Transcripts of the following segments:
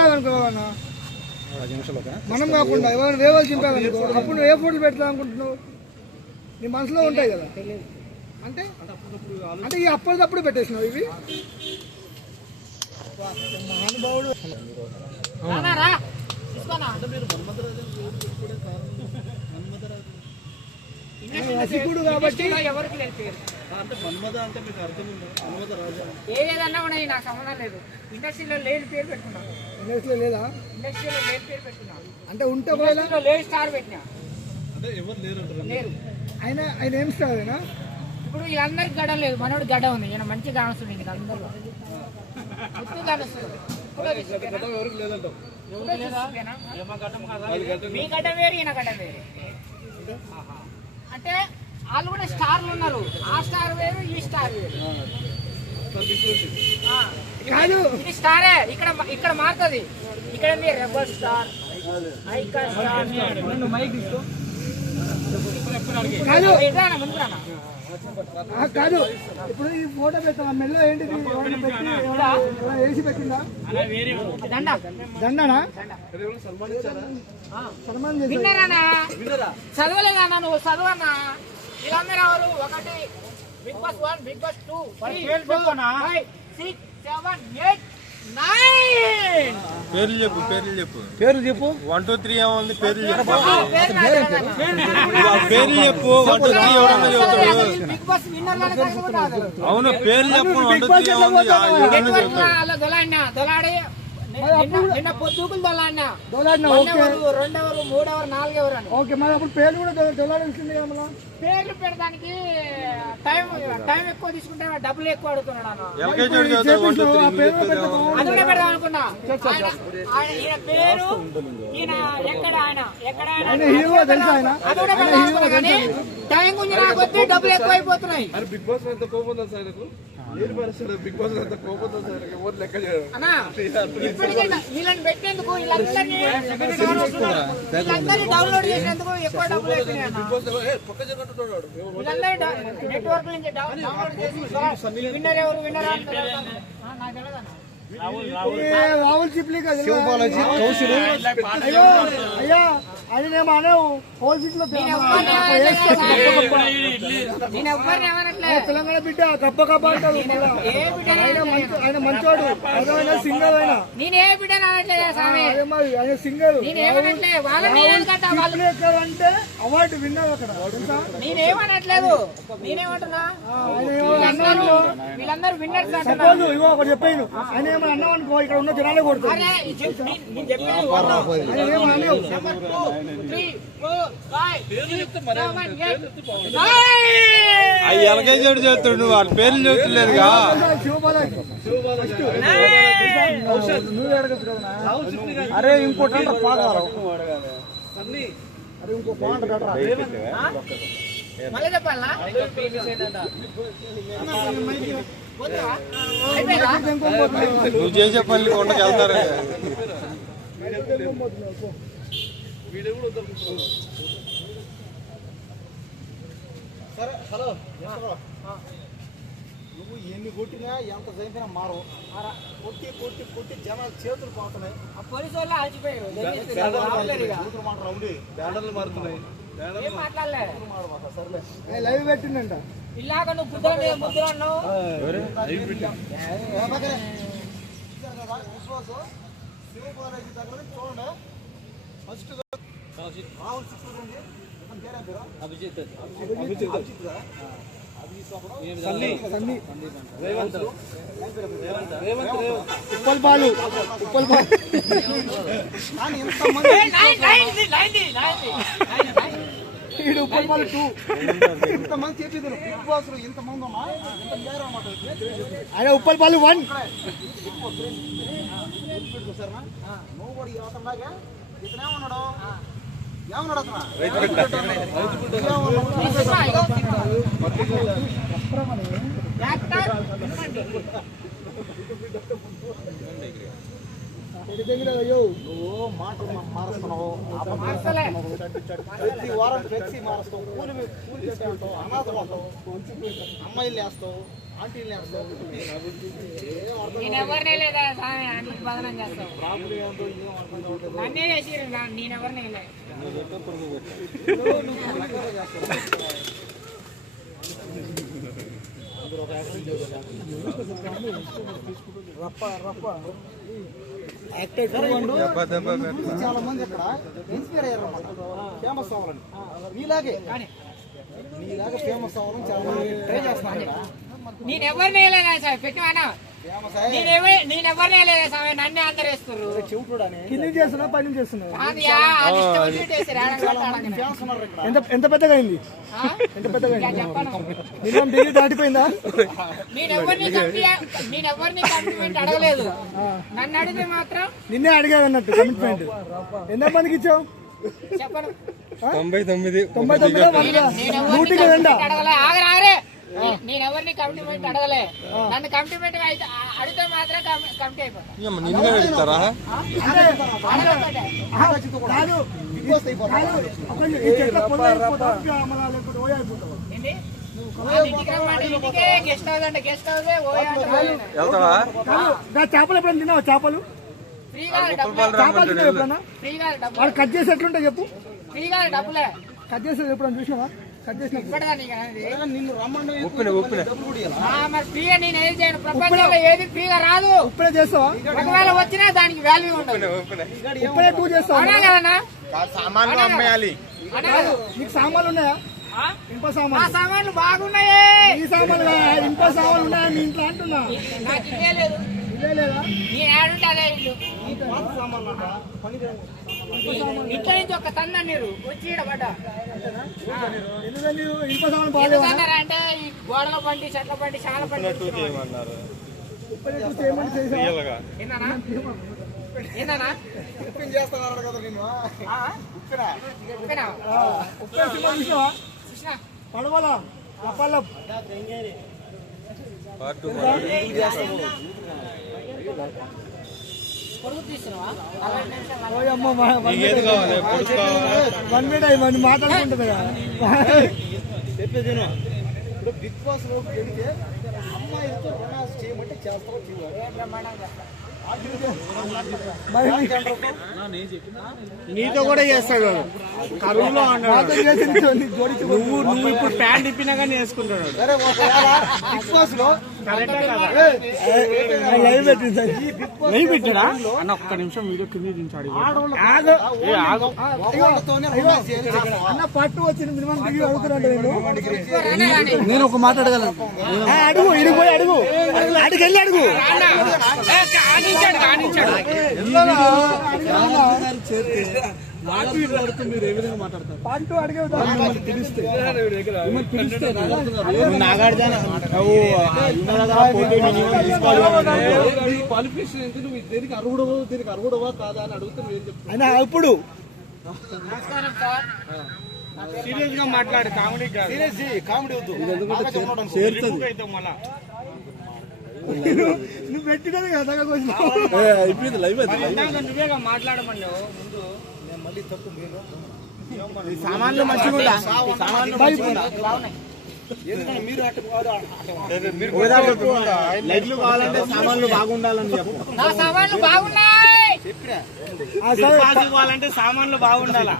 చంపావనుకో అన్న. మనం కాకుండా ఎవరైనా వేరే వాళ్ళు చంపావనుకో అప్పుడు నువ్వు ఏ ఫోటోలు పెట్టాలి అనుకుంటున్నావు? నీ మనసులో ఉంటాయి కదా. అంటే? అంటే ఈ అప్పటికప్పుడు పెట్టేసినావు ఇవి? మహానుభావుడు రసికుడు కాబట్టి ఎవరికి ఏదన్నా ఉన్నాయి నాకు సంబంధం లేదు. ఇండస్ట్రీలో లేని పేరు పెట్టుకున్నాను ఇండస్ట్రీలో లేదా? ఇండస్ట్రీలో లేని పేరు పెట్టుకున్నాను అంటే ఉంటే ఇండస్ట్రీలో లేని స్టార్ పెట్టినా. అంటే ఎవరు లేరు. ఆయన ఆయన ఏం స్టార్ అయినా ఇప్పుడు వీళ్ళందరికి గడ లేదు. మనోడు గడ ఉంది. ఈయన మంచి కానొస్తుంది నీకు అందరిలో ఎక్కువ కానొస్తుంది ఫోటో తీసుకుంటేనా? ఎవరికి లేదంటాం ఫోటో తీసుకుంటేనా? మీ గడ్డ వేరు ఈయన గడ్డ వేరు. ఆహా. అంటే వాళ్ళు కూడా స్టార్లు ఉన్నారు. ఆ స్టార్ వేరు ఈ స్టార్ వేరు. కాదు ఇది స్టారే. ఇక్కడ ఇక్కడ మారుతుంది. ఇక్కడ మీ రెబల్ స్టార్ ఐకాన్ స్టార్. కాదు! ఇప్పుడు ఈ ఫోటో పెట్టాం మెల్లో ఏంటిది? వేసి పెట్టిందా? దండ. దండనా? సన్మాన్ చదవలేదన్నా నువ్వు? చదవన్నా వీళ్ళందరూ ఎవరు ఒకటి Bigg Boss one Bigg Boss two six seven eight nine! పేర్లు చెప్పు పేర్లు చెప్పు. పేరు చెప్పు. వన్ టూ త్రీ ఏముంది పేర్లు చెప్పు. పేర్లు చెప్పు. వన్ టూ త్రీ ఎవరన్నా చెబుతాడు. అవును పేర్లు చెప్పు. వన్ టూ త్రీ ఏముంది ఎవరన్నా చెబుతాడు నిన్న పొద్దుకులు దొలాడినా దొలాడినా ఓకే. అని. ఓకే మరి అప్పుడు పేరు కూడా దొలాడాల్సింది కదా పేర్లు పెడడానికి టైం టైం ఎక్కువ తీసుకుంటే డబ్బులు ఎక్కువ బాగుంటుంది. అది కూడా పెడదాం. అనుకున్నా. ఈయన పేరు ఈయన ఎక్కడ ఆయన? ఎక్కడ ఆయన? ఆయన హీరో తెలుసా ఆయన? అది కూడా పెడదాం అనుకున్నా. కానీ టైం నాకు వచ్చి డబ్బులు ఎక్కువ అయిపోతున్నాయి బిగ్ బాస్ ఎంత కోపం సార్ వీళ్ళని పెట్టేందుకు వీళ్ళందరినీ డౌన్లోడ్ ఎక్కువ డబ్బులు నెట్వర్క్ నుంచి చేసి విన్నర్ ఎవరు విన్నర్ రాహుల్ చిప్లీ కదా అయ్యో అయ్యా ఆయన ఏమో అనేవు. హోల్ సీట్లో నేను ఎవ్వరిని తెలంగాణ బిడ్డ కప్ప కప్ప అంటారు ఆయన మంచి ఆయన మంచోడు. సింగర్ ఆయన. సింగర్. నేను ఏమనట్లే వాళ్ళని నేనేందుకంటా వాళ్ళు అంటే అవార్డు విన్నారు అక్కడ. నేనేమనట్లేదు నేనేమంటున్నా వీళ్ళందరూ విన్నర్స్ సపోజ్ ఇగో ఒకటి చెప్పాను ఆయన ఏమో అన్నావు అనుకో ఇక్కడ ఉన్న జనాలే కొడతారు అరే ఈ వాడు చెబుతాడు నువ్వు ఆ పేర్లు చెబుతలేదుగా అరే ఇంకోటి పాదాలు సన్నీ అరే ఇంకో పాట మళ్ళీ చెప్పాలా వద్దా? అయిపోయిందా? నువ్వు చేసే పనులు కొండకి వెళ్తారు వీడియో కూడా వద్దనుకుంటున్నాను సరే హలో నువ్వు ఎన్ని కొట్టినా ఎంత చేసినా మారవు కొట్టి కొట్టి కొట్టి జనాలు చేతులు పోతున్నాయి ఆ పోలీసు వాళ్ళు. కూతురు మాట రౌండి బ్యానర్లు మారుతున్నాయి ఏం మాట్లాడలే సర్లే లైవ్ పెట్టిందంట ఇలాగ నువ్వు అన్నావు చూడండి ఫస్ట్ రాహుల్ చిత్తూరు ఉంది ఇతని పేరేం అభిజిత్ అభిజిత్ రేవంత్ ఉప్పల్ బాలు ఉప్పల్ బాలు కానీ ఉప్పల్ బాలు టూ ఇంతమంది చేసేది బిగ్ బాస్ ఇంతమంది ఉన్నా ఉప్పల్ బాలు వన్ నువ్వు కూడా ఈ అవతలాగా నువ్వు మాట మారుస్తున్నావు ప్రతి వారం ఫ్లెక్సీ మారుస్తావు కూలి కూలి చేస్తే అంటావు అమ్మాయిలు వేస్తావు ఆంటీలు వేస్తావు ఏం అర్థం నేను ఎవరినే లేదా స్వామి అన్నికి బదనం చేస్తావు. నన్నే చేసిరు నేను ఎవరిని లే దెబ్బ దెబ్బ పెట్ట చాలా మంది ఇక్కడ ఇన్స్పైర్ అయ్యారన్నమాట ఫేమస్ అవ్వాలని నీలాగే నీలాగే ఫేమస్ అవ్వాలని చాలా మంది ట్రై చేస్తున్నారు ఇక్కడ నేను ఎవరిని పెట్టివానా నన్నే అందరు వేస్తున్నారు చెవుటుడని కింద చేస్తున్నా పని ఎంత ఎంత పెద్దగా అయింది ఆ? ఎంత పెద్దగా ఇంకా అయింది చెప్పను మినిమం డిగ్రీ దాటిపోయిందా? అడగలేదు. నన్ను అడిగితే మాత్రం నిన్నే అన్నట్టు కమిట్మెంట్ ఎంత మందికి ఇచ్చావు? చెప్పను తొంభై తొమ్మిది. తొంభై తొమ్మిది నూటికి రెండా compliment అడగలే ఆగరే ఆగరే నే- నేను ఎవరిని కమిట్మెంట్ అడగలే. నన్ను కమిట్మెంట్ అయితే అడిగితే మాత్రం కమిటీ అయిపోతా. ఏమ్మ, నిన్నే అడుగుతారా? అడగకపోతే. కాదు బిగ్ బాస్ అయిపోతారు కాదు ఒక ఈ చెట్ల పొల్ల అయిపోతావా? అమలా లేకపోతే ఓయ్ అయిపోతావా? ఏంటి? ఆ ఇంటికి రమ్మంటే ఇంటికే గెస్ట్ హౌస్ అంటే గెస్ట్ హౌస్ ఓయా అంటే ఓయా. వెళ్తావా? కాదు నా చేపలు ఎప్పుడైనా తిన్నావా? చేపలు? వాడు కట్ చేసి ఎట్లుంటాయి చెప్పు. ఫ్రీగా డబ్బులే. కట్ చేసేది ఎప్పుడన్నా చూసినావా? ఏది చేయను? ప్రపంచంలో ఏది ఫ్రీగా రాదు. ఇప్పుడే చేస్తావా? ఒకవేళ వచ్చినా దానికి వాల్యూ ఉండదు. ఇప్పుడే టూ చేస్తావా? సామాన్లు అమ్మేయాలి? నీకు సామాన్లు ఉన్నాయా? మా సామాన్లు. సామాన్లు బాగున్నాయి. ఈ సామాన్లు? ఇనుప సామాన్లు ఉన్నాయా? మీ ఇంట్లో అంటున్నా. నాకు ఇదే లేదు ఇదే లేదా నేను ఆడుంటే అదే నుంచి ఒక తన్న నీరు వచ్చి పడ్డా. ఈ గోడల బండి చెట్ల బండి చాలా చూసినా? పడవలా వన్. మినిట్ అయ్యి మాట్లాడుకుంటుంది కదా. చెప్పేది. ఇప్పుడు బిగ్ బాస్లో వెళితే అమ్మాయిలతో రొమాన్స్ చేయమంటే చేస్తావు నీతో కూడా చేస్తాడు. కరువులో నువ్వు నువ్వు ఇప్పుడు ప్యాంట్ ఇప్పినా కానీ వేసుకుంటాడు బిగ్ బాస్లో లైవ్ పెట్టాడా అన్న ఒక్క నిమిషం వీడియో కింద దించాడు? అన్న పట్టు వచ్చింది మినిమం డిగ్రీ అడుగుతున్నాడు నేను ఒక మాట అడగలను ఆ, అడుగు అడుగు అడిగి వెళ్ళి అడుగు కానించాడు నాగార్జున. నువ్వు క్వాలిఫికేషన్ దేనికి అర్హుడవో దీనికి అర్హుడవా కాదా అని అడిగితే నువ్వు ఏం చెప్తావు అయినా ఇప్పుడు. నమస్కారం సార్. సీరియస్గా మాట్లాడు కామెడీ కాదు. సీరియస్ కామెడీ వద్దు. మళ్ళా? నువ్వు పెట్టినది కదా లైవ్ నువ్వేగా మాట్లాడమన్నావు? ముందు సామాన్లు మంచిగా లైట్లు కావాలంటే సామాన్లు బాగుండాలని చెప్పు. నా సామాన్లు బాగుండాలా.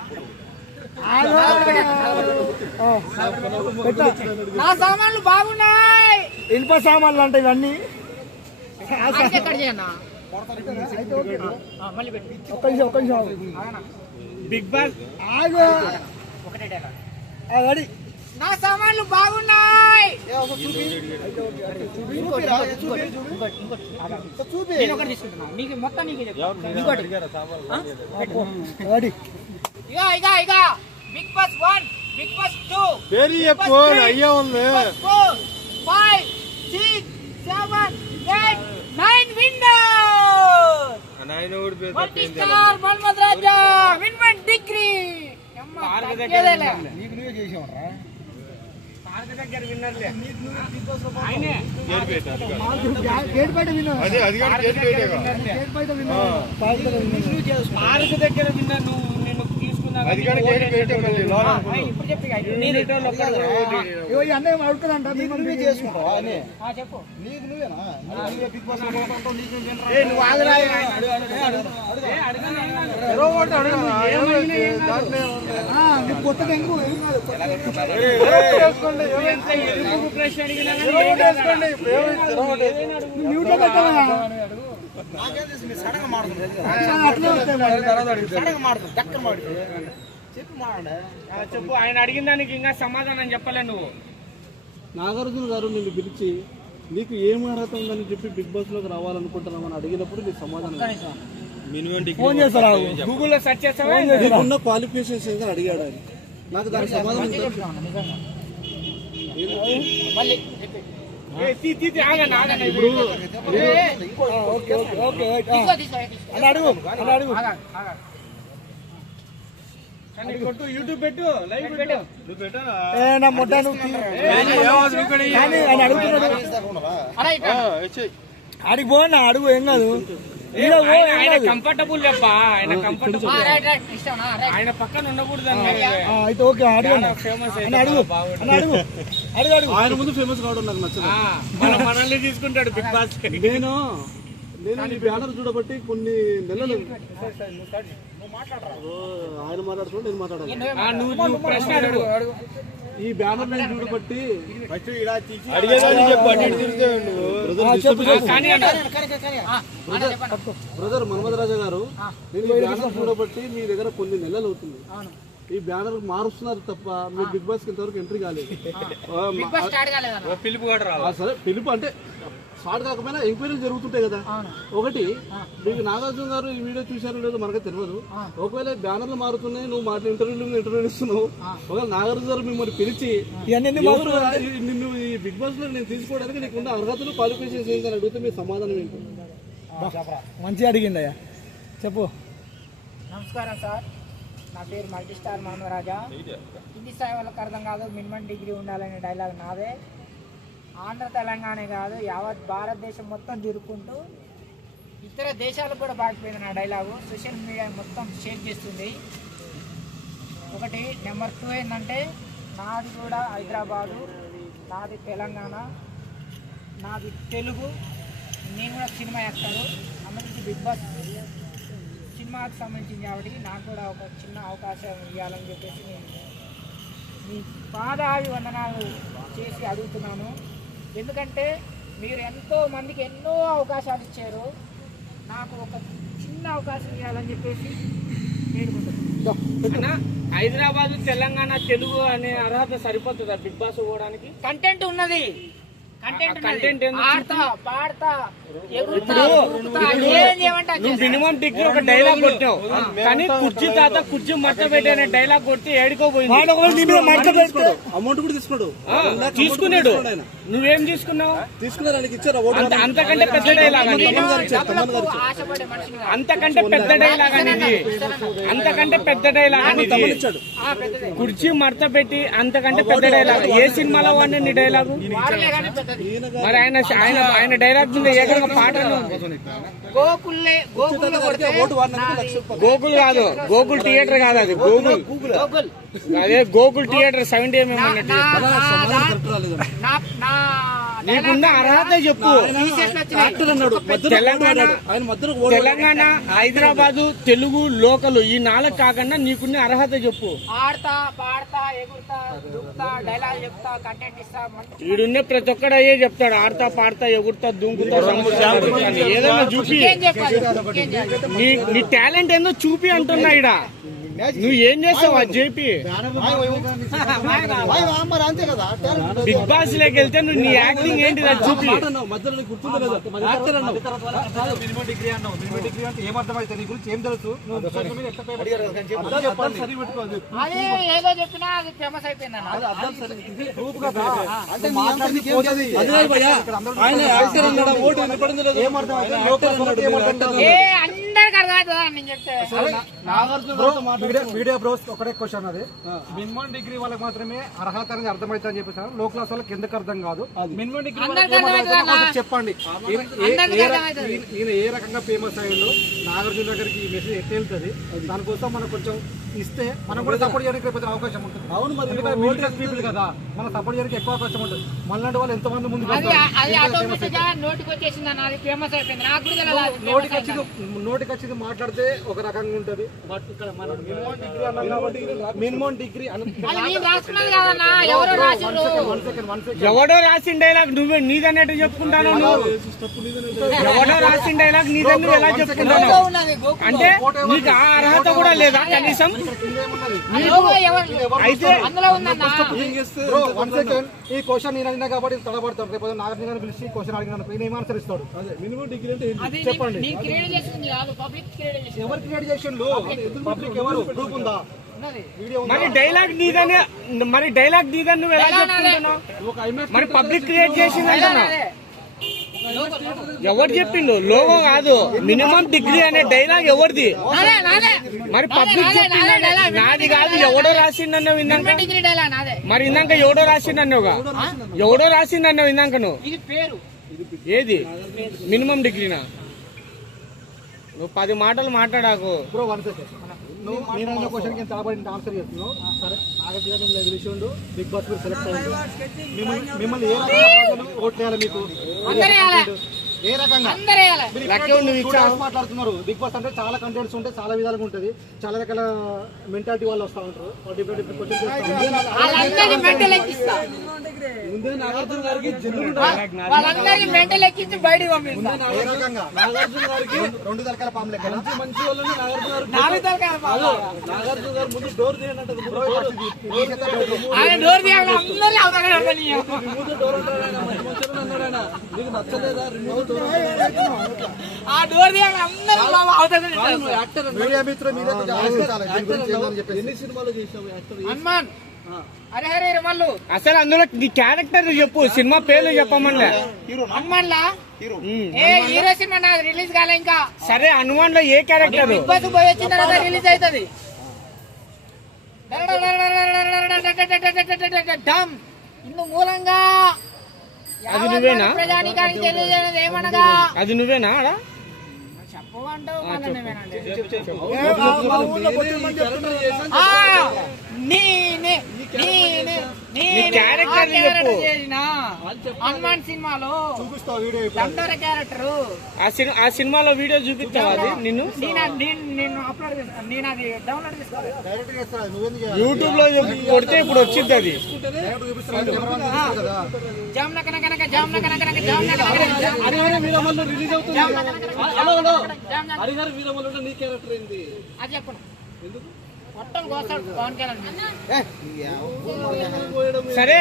నా సామాన్లు బాగున్నాయి! ఇనుప సామాన్లు అంటే ఇవన్నీ. ఒక్క నిమిషం ఒక్క నిమిషం. బిగ్ బాస్ ఆగు. ఒకటే డైలాగ్. రెడీ. నా సామాన్లు బాగున్నాయి. నీకు మొత్తం నీకు ఇంకోటి. ఇక ఇక ఇక Bigg Boss one Bigg Boss two పేరు చెప్పు అయ్యే ఉంది. Four five six seven eight nine winner degree. దగ్గర నీకు నువ్వే చేసావరా పార్క్ విన్నా నువ్వు. అన్నయ్య అడుగుతాడంట నీకు నువ్వే చేసుకుంటావా అని ఆ, చెప్పు నీకు నువ్వేనా నీకు నువ్వే బిగ్ బాస్లో పోతాంటావు, నీకు నువ్వు వినరా? ఏ, నువ్వు ఆగురా, ఏ, అడుగు, అడుగు, ఏ, అడుగు. ఏ, అడగండి, ఏం కాదు. నువ్వు ఏమడిగినా ఏం కాదు. ఆ, నీకు కొత్త డెంగు ఏం కాదు, కొత్త డెంగు. నువ్వు ఎంత ఎరుపు ప్రశ్న అడిగినా కానీ ఏం కాదు. ఏదైనా అడుగు. నువ్వు మ్యూట్లో పెట్టవా చెప్పి ఆయన అడిగిన దానికి ఇంకా సమాధానం చెప్పలే నువ్వు. నాగార్జున గారు నిన్ను పిలిచి నీకు ఏం అర్హత ఉందని చెప్పి బిగ్ బాస్లోకి రావాలనుకుంటున్నామని అడిగినప్పుడు నీకు సమాధానం ఫోన్ చేస్తారా? గూగుల్లో సెర్చ్ చేస్తావా? నీకున్న క్వాలిఫికేషన్స్ ఏంటని అడిగాడు ఆయన. నాకు దానికి సమాధానం. మళ్ళీ ఇప్పుడు యూట్యూబ్ పెట్టు లైవ్ పెట్టు నువ్వు నా మొట్ట నువ్వు అడుగుతున్నాడు అరే ఇట్లా. ఆడికి పో నా అడుగు ఏం కాదు ఆయన-. కంఫర్టబుల్ ఆయన కంఫర్టబుల్ ఆయన పక్కన ఉండకూడదు ఆ, అయితే ఓకే అడుగు ఫేమస్ అని అడుగు. అని అడుగు. అడుగు అడుగు. ఆయన ముందు ఫేమస్ కావడం నాకు నచ్చదు మన మనల్ని తీసుకుంటాడు బిగ్ బాస్ నేను నేను ఈ బ్యానర్ చూడబట్టి కొన్ని నెలలు ఓ, ఆయన మాట్లాడుతున్నాడు నేను మాట్లాడాలి. ఈ బ్యానర్ నేను చూడబట్టి బ్రదర్ గారు నేను ఈ బ్యానర్ చూడబట్టి మీ దగ్గర కొన్ని నెలలు అవుతుంది. ఈ బ్యానర్ మారుస్తున్నారు తప్ప మీరు బిగ్ బాస్కి ఇంతవరకు ఎంట్రీ కాలేదు. సరే పిలుపు అంటే స్టార్ట్ కాకపోయినా ఎంక్వైరీలు జరుగుతుంటాయి కదా. ఒకటి మీకు నాగార్జున గారు ఈ వీడియో చూశారో లేదో మనకే తెలియదు. ఒకవేళ బ్యానర్లు మారుతున్నాయి నువ్వు మాట్లా ఇంటర్వ్యూలు ఇంటర్వ్యూలు ఇస్తున్నావు. ఒకవేళ నాగార్జున గారు మిమ్మల్ని పిలిచి నిన్ను ఈ బిగ్ బాస్లో నేను తీసుకోవడానికి నీకున్న అర్హతలు క్వాలిఫికేషన్స్ ఏంటని అడిగితే మీ సమాధానం ఏంటి? మంచిగా అడిగిందయ్యా చెప్పు. నమస్కారం సార్. నా పేరు మల్టీ స్టార్ హిందీ స్థాయి వాళ్ళకి అర్థం కాదు మినిమం డిగ్రీ ఉండాలనే డైలాగ్ నాదే. ఆంధ్ర తెలంగాణ కాదు యావత్ భారతదేశం మొత్తం తిరుక్కుంటూ ఇతర దేశాలకు కూడా బాగిపోయింది నా డైలాగు. సోషల్ మీడియా మొత్తం షేర్ చేస్తుంది. ఒకటి నెంబర్ టూ ఏంటంటే నాది కూడా హైదరాబాదు నాది తెలంగాణ నాది తెలుగు. నేను కూడా సినిమా యాక్టరు. అందుకే బిగ్ బాస్ సినిమాకి సంబంధించింది కాబట్టి నాకు కూడా ఒక చిన్న అవకాశం ఇవ్వాలని చెప్పేసి నేను మీ పాదాభివందనాలు చేసి అడుగుతున్నాను. ఎందుకంటే మీరు ఎంతో మందికి ఎన్నో అవకాశాలు ఇచ్చారు. నాకు ఒక చిన్న అవకాశం ఇవ్వాలని చెప్పేసి హైదరాబాద్ తెలంగాణ తెలుగు అనే అర్హత సరిపోతుందా బిగ్ బాస్ పోవడానికి? కంటెంట్ ఉన్నది. మినిమం డిగ్రీ ఒక డైలాగ్ కొట్టావు కానీ కుర్చీ తాత కుర్చీ మట్ట పెట్టి అనే డైలాగ్ కొట్టి ఏడుకోపోయింది అమౌంట్ కూడా తీసుకున్నాడు. తీసుకున్నాడు. నువ్వేం తీసుకున్నావు? తీసుకున్నారు ఆయనకి ఇచ్చారు? ఓటు అంత అంతకంటే పెద్ద డైలాగ్. అంతకంటే పెద్ద డైలాగ్ అని ఇది అంతకంటే పెద్ద డైలాగ్ అని ఇది తమ్మన్ ఇచ్చాడు. ఆ, పెద్దదే. కుర్చీ మడత పెట్టి అంతకంటే పెద్ద డైలాగ్ ఏ సినిమాలో వాడిన నీ డైలాగు? మరి ఆయన ఆయన ఆయన డైలాగ్ మీద ఏకంగా పాటలు. గోకుల్ కాదు. గోకుల్ థియేటర్ కాదు అది. గోకుల్ గోకుల్. అదే గోకుల్ థియేటర్ సెవెంటీ ఎంఎం అన్నట్టు నీకున్న అర్హత చెప్పు. తెలంగాణ- హైదరాబాదు తెలుగు లోకల్ ఈ నాలుగు కాకుండా నీకున్న అర్హత చెప్పు. ఆడతా పాడతా ఎగురుతా దుక్కుతా డైలాగ్ చెప్తా కంటెంట్ ఇస్తా మంచి ఈడున్నే ప్రతి ఒక్కడు అయ్యే చెప్తాడు. ఆడతా పాడతా ఎగురుతా దుంకుతా. ఏదైనా చూపి. నీ టాలెంట్ ఏందో చూపి అంటున్నా ఇడ నువ్వు ఏం చేస్తావు అది చెప్పి అంతే కదా. బిగ్ బాస్లోకి వెళ్తే నువ్వు నీ యాక్టింగ్ ఏంటి అది చూపి. మధ్యలో డిగ్రీ అన్నావు. మినిమం డిగ్రీ అంటే ఏమర్థమైతే నీ గురించి ఏం తెలుసు? ఏదో చెప్పినా అది ఫేమస్ అయిపోయింది అందరికి అర్థమవుతుందా నేను చెప్తే. నాగార్జున వీడియో బ్రోస్ ఒకటే క్వశ్చన్ అది. మినిమం డిగ్రీ వాళ్ళకి మాత్రమే అర్హత అనేది అర్థమవుతుంది అని చెప్పేసి లో క్లాస్ వాళ్ళకి ఎందుకు అర్థం కాదు? మినిమం డిగ్రీ చెప్పండి. ఈయన ఏ- రకంగా ఫేమస్ అయ్యిందో నాగార్జున దగ్గరికి ఈ మెసేజ్ ఎట్లా వెళ్తుంది? దానికోసం మనం కొంచెం ఇస్తే మనం కూడా సపోర్ట్ చేయడానికి కొంచెం అవకాశం ఉంటుంది. అవును మరి మిడిల్ క్లాస్ పీపుల్ కదా మనం సపోర్ట్ చేయడానికి ఎక్కువ అవకాశం ఉంటుంది. మనలాంటి వాళ్ళు ఎంతమంది గా నోటికి. వచ్చింది నోటికి వచ్చింది మాట్లాడితే ఒక రకంగా ఉంటది. బట్ ఇక్కడ మనం మినిమం డిగ్రీ నేను ఎవడో రాసిన డైలాగ్ నువ్వు నీదన్నట్టు చెప్పుకుంటాను నువ్వు. ఎవడో రాసిన డైలాగ్ నీదని నువ్వు ఎలా చెప్పుకుంటాను. అంటే నీకు ఆ అర్హత కూడా లేదా కనీసం? అయితే ఈ క్వశ్చన్ నేను అడిగినా కాబట్టి తడబడతాడు రేపు నాగార్జున గారిని పిలిచి క్వశ్చన్ అడిగినాను ఈయన ఏం ఆన్సర్ ఇస్తాడు? అదే మినిమం డిగ్రీ అంటే ఏంటి? అది చెప్పండి. ఎవరు క్రియేట్ చేసిండు పబ్లిక్ ఎవరు? ఉందా? మరి డైలాగ్ నీదని మరి డైలాగ్ నీదని నువ్వు ఎలా IMAX మరి పబ్లిక్ క్రియేట్ చేసింది అంటున్నావు. ఎవరు చెప్పిండు? లోగో కాదు. మినిమం డిగ్రీ అనే డైలాగ్ ఎవరిది. మరి పబ్లిక్ నాదే, కాదు ఎవడో రాసిండన్నావు ఇందాక మినిమం డిగ్రీ డైలాగ్ నాదే. మరి ఇందాక ఎవడో రాసిండన్నావుగా? ఎవడో రాసిండన్నావు. ఇందాక నువ్వు? ఇది పేరు. ఏది? మినిమం డిగ్రీనా? నువ్వు పది మాటలు మాట్లాడాకు. నేను అన్న క్వశ్చన్కి తడబడి ఆన్సర్ చేస్తున్నావు. సరే. మిమ్మల్ని పిలిచిండు బిగ్ బాస్ మీరు సెలెక్ట్ అయ్యిండు మిమ్మల్ని మిమ్మల్ని ఏ రకంగా ప్రజలు ఓట్లు వేయాలి. మీకు. ఏ రకంగా? మాట్లాడుతున్నారు. బిగ్ బాస్ అంటే చాలా కంటెంట్స్ ఉంటాయి చాలా విధాలుగా ఉంటుంది. చాలా రకాల మెంటాలిటీ వాళ్ళు వస్తూ ఉంటారు. ముందే నాగార్జున గారికి జన్మ వాళ్ళందరికీ మెంటల్ ఎక్కించి బయటికి పంపిస్తా. ఏ రకంగా? నాగార్జున గారికి రెండు పాము లెక్క మంచి వాళ్ళని నాగార్జున గారు ముందు డోర్ తీయండి డోర్ తీయాలి. డోర్ అంటాడు అన్నాడు నీకు నచ్చలేదా? ఆ డోర్ తీయాలి అందరూ అవతల నిలబడియ్యం. యాక్టర్ మీడియా మిత్రులు మీరే కొంచెం ఆలోచించాలి దీని గురించి ఏందని చెప్పేసి. ఎన్ని సినిమాలు చేసావు యాక్టర్ హనుమాన్. అరే హరే రమల్లు అసలు అందులో నీ క్యారెక్టర్ చెప్పు సినిమా పేర్లు చెప్పమనిలే. హనుమాన్ లా. ఏ హీరో సినిమా నాది రిలీజ్ కాలే ఇంకా. సరే హనుమాన్లో ఏ క్యారెక్టర్ బిగ్ బాస్ పోయి వచ్చిన తర్వాత రిలీజ్ అవుతుంది. డమ్ ఇందు మూలంగా అది నువ్వేనా? ప్రజానికానికి తెలియజేయడం ఏమనగా? అది నువ్వేనా ఆడ? చెప్పమంటావు నేనే హనుమాన్ సినిమాలో క్యారెక్టర్. ఆ సినిమా ఆ సినిమాలో వీడియో చూపిస్తావా అది? నిన్ను? నేను అప్లోడ్ చేస్తాను నేను అది డౌన్లోడ్ చేసుకోవాలి. డైరెక్ట్ చేస్తాను నువ్వెందుకు చేయాలి? యూట్యూబ్లో కొడితే ఇప్పుడు వచ్చింది అది. జామ్న కనక కనక జామ్న కనక కనక జామ్న కనక కనక జామ్న హరిహర వీరమల్లు రిలీజ్ అవుతుంది. జామ్న కనక కనక హలో హలో. జామ్న కనక హరిహర వీరమల్లు నీ క్యారెక్టర్ ఏంది? అది పవన్ కళ్యాణ్ సరే.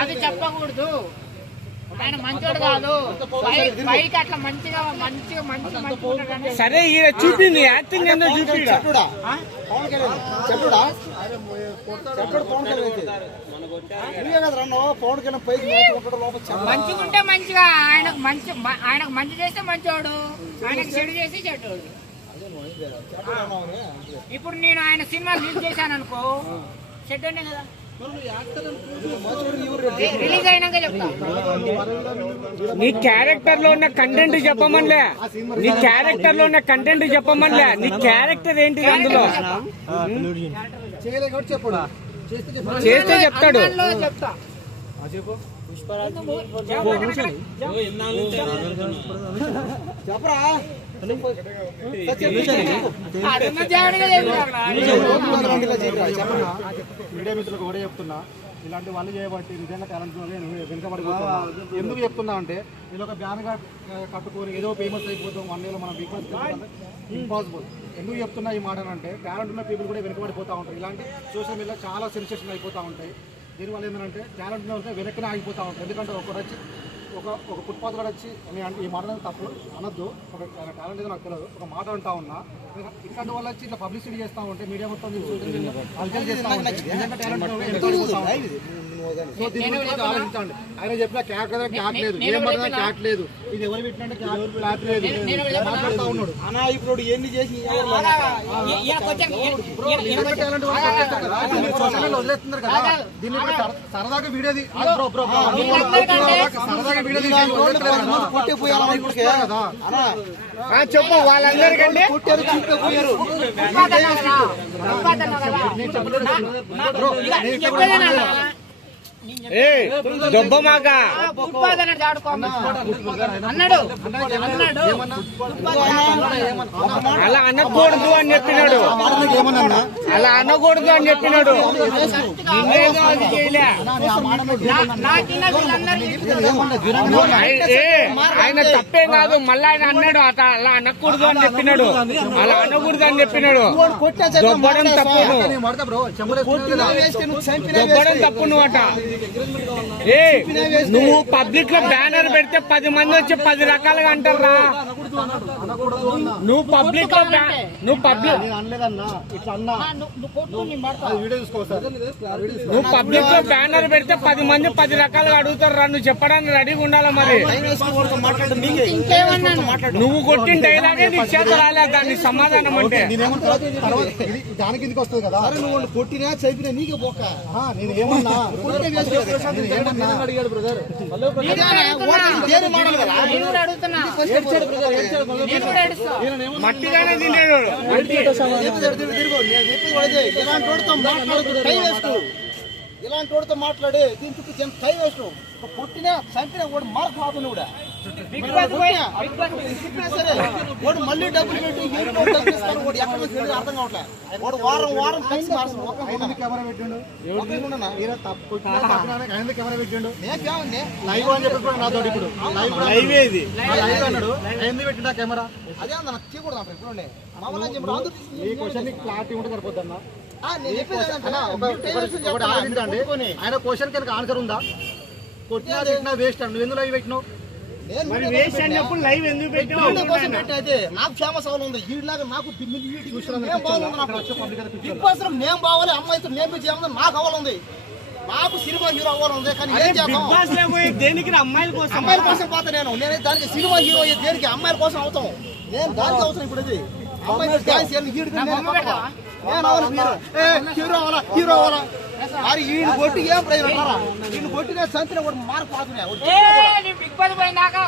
అది చెప్పకూడదు. ఆయన మంచోడు కాదు. పై- పైకి అట్లా మంచిగా మంచిగా మంచి సరే ఈడ చూపింది. యాక్టింగ్ ఏందో చూపి పవన్ కళ్యాణ్ పైకి మంచిగా ఉంటే మంచిగా ఆయనకు మంచి ఆయనకు మంచి చేస్తే మంచోడు. ఆయనకు చెడు చేసి చెడ్డోడు. ఇప్పుడు నేను ఆయన సినిమా రిలీజ్ చేశాను అనుకో చెడ్డోనే కదా. రిలీజ్ అయినాక చెప్తా. నీ క్యారెక్టర్లో ఉన్న కంటెంట్ చెప్పమనిలే. నీ క్యారెక్టర్లో ఉన్న కంటెంట్ చెప్పమనిలే. నీ క్యారెక్టర్ ఏంటిది అందులో? చేస్తే చెప్తాడు. చెప్తా చెప్పరా? మీడియా మిత్రులకు కూడా చెప్తున్నా ఇలాంటి వాళ్ళు చేయబట్టి నిజంగా టాలెంట్ వెనుకబడిపోతున్నా. ఎందుకు చెప్తున్నా అంటే ఇది ఒక బ్యాన్గా కట్టుకొని ఏదో ఫేమస్ అయిపోతాం వన్ ఇయర్ మనం బిగ్ ఇంపాసిబుల్ ఎందుకు చెప్తున్నా ఈ మాట అంటే టాలెంట్ ఉన్న పీపుల్ కూడా వెనుకబడిపోతూ ఉంటారు. ఇలాంటి సోషల్ మీడియా చాలా సెన్సేషన్ అయిపోతూ ఉంటాయి. దీనివల్ల ఏంటంటే టాలెంట్ ఉన్న వెనక్కి ఆగిపోతూ ఉంటారు. ఎందుకంటే ఒకరు వచ్చి ఒక ఒక ఫుట్పాత్ కూడా వచ్చి అంటే ఈ మాట అనేది తప్పు అనొద్దు. ఒక టాలెంట్ అయితే నాకు తెలియదు ఒక మాట అంటా ఉన్నా. ఇట్లాంటి వాళ్ళు వచ్చి ఇట్లా పబ్లిసిటీ చేస్తా ఉంటే మీడియా మొత్తం అల్కల్ చేస్తా ఆయన చెప్పిన క్యాట్ కదా క్యాట్ లేదు ఏం క్యాట్ లేదు ఇది ఎవరు పెట్టినట్టే లేదు మాట్లాడుతూ ఉన్నాడు అనా ఇప్పుడు ఎన్ని చేసి వదిలేస్తున్నారు కదా దీన్ని సరదాగా వీడియో సరదాగా వీడియో. కొట్టిపోయాలి కదా చెప్పు వాళ్ళందరికంటే దొబ్బమాక అన్నాడు. అలా అనకూడదు అని చెప్పినాడు. అలా అనకూడదు అని చెప్పినాడు. ఆయన- తప్పేం కాదు. మళ్ళీ ఆయన అన్నాడు అట అలా అనకూడదు అని చెప్పినాడు. అలా అనకూడదు అని చెప్పినాడు. దొబ్బడం తప్పు దొబ్బడం తప్పు నువ్వు అట. నువ్వు పబ్లిక్లో బ్యానర్ పెడితే పది మంది వచ్చి పది రకాలుగా అంటారా నువ్వు పబ్లిక్ నువ్వు పబ్లిక్ నువ్వు పబ్లిక్లో బ్యానర్ పెడితే పది మంది పది రకాలుగా అడుగుతారు రా నువ్వు చెప్పడానికి రెడీగా ఉండాలి మరి? నువ్వు కొట్టిన డైలాగే నీ చేత రాలే దానికి సమాధానం అంటే. దానికి వస్తుంది కదా? నువ్వు కొట్టినా చదివినా నీకే పోక. నేను ఏమన్నా? కొట్టే వేస్ట్ కదా. నేను ఏమన్నా? అడిగాడు బ్రదర్ అడుగుతున్నా. మట్టిగానే తినేడు ఇలాంటి వాడితో మాట్లాడదు టైం ఇలాంటి వాడితో మాట్లాడే దీని చుట్టూ జన టైం వేస్ట్. ఒక కొట్టినా చంపినా మార్క్ కూడా. సరే వాడు మళ్ళీ డబ్బులు పెట్టి వాడు ఎక్కడ నుంచి తెలియదు అర్థం కావట్లేదు వాడు వారం వారం కలిసి మార్చు ఆయన కెమెరా పెట్టిండు. తప్పు ఆయన కెమెరా పెట్టిండు. నేను లైవ్ అని చెప్పి నాతో ఇప్పుడు. లైవ్ లైవ్ ఇది? లైవ్ అన్నాడు. ఎందుకు పెట్టిండా కెమెరా? అదే అన్న నాకు చేయకూడదు ఇప్పుడు చెప్పి ఈ క్వశ్చన్ క్లారిటీ ఉంటే సరిపోద్దన్నా. ఆ. ఆయన క్వశ్చన్ కనుక ఆన్సర్ ఉందా? కొట్టినా తిట్టినా వేస్ట్ అండి నువ్వు ఎందుకు లైవ్ పెట్టినావు? మరి వీడియో వేస్ట్ అన్నప్పుడు లైవ్ ఎందుకు వీడియో పెట్టావు? కోసం పెట్టయితే నాకు ఫేమస్ అవ్వాలి నాకు. బిగ్ బాస్లో నేను బావాలి అమ్మాయితో నేను చేయమని నాకు అవ్వాలంది నాకు సినిమా హీరో అవ్వాలంది కానీ ఏం పోయి దేనికి రా? అమ్మాయిల కోసం అమ్మాయిల కోసం పోతా నేను. నేను దానికి సినిమా హీరో అయ్యే దేనికి? అమ్మాయిల కోసం అవుతాం. నేను దానికి అవసరం ఇప్పుడు ఇది. అమ్మాయి చేయాలి అవ్వాలి. అవ్వాలి హీరో అవ్వాలా? హీరో అవ్వాలా? మరి ఈయన కొట్టి ఏం ప్రయోజనం ఈయన కొట్టిన సంతిన కూడా మార్పు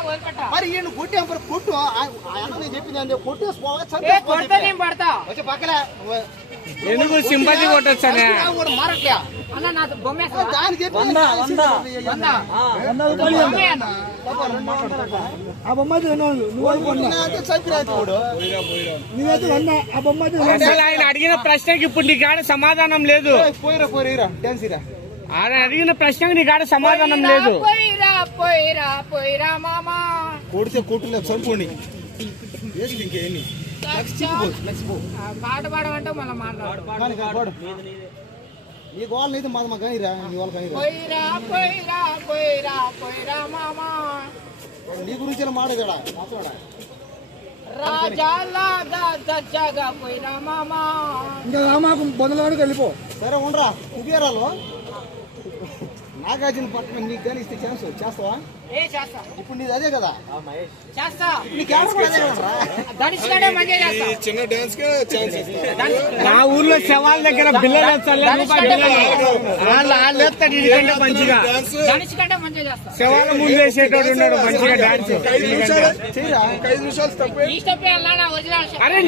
వదిలిపెట్టా. మరి ఈయన కొట్టి కొట్టు ఆ- ఆ అన్న నేను చెప్పింది కొట్టేసి పోగా ఏ చంపేసి పో కొడితే చెప్పా. నేను పడతా. వచ్చి పక్కలే ఎందుకు సింపతి కొట్టొచ్చనే కూడా మారట్లే అన్న నాతో బొమ్మ వేస్తావా? దాని చెప్పి వందా? బొమ్మే అన్న. ఆ బొమ్మ ఆయన అడిగిన ప్రశ్నకి ఇప్పుడు నీ కాడ సమాధానం లేదు పోయిరా పోయిరా డాన్స్ ఇరా ఆయన అడిగిన ప్రశ్నకి నీ కాడ సమాధానం లేదు పోయిరా పోయిరా పోయిరా మామా కొడితే కొట్టులేదు ఏంటి ఇంకేమి పాట పాడమంటే మళ్ళీ మాట్లాడు నీ గోళ్ళని అయితే మాది మా కానీ రా నీ వాళ్ళ కానీ రా పోయిరా పోయిరా పోయిరా పోయిరా మామా నీ గురించి ఇలా మాట్లాడా దర్జాగా పోయిరా మామా ఇంకా రామాకు బొందలవాడికి వెళ్ళిపో సరే ఉండరా కుబేరాలు నాగార్జున పట్టణం నీకు కానీ ఇస్తే ఛాన్స్ చేస్తావా ఇప్పుడు నీది అదే కదా? నా ఊర్లో శవాల దగ్గర బిల్లలు మంచిగా శవాల ముందు వేసేటోడు ఉన్నాడు మంచిగా డాన్స్ చేయరా ఈ స్టెప్ వెళ్ళా నా ఒరిజినల్ అరే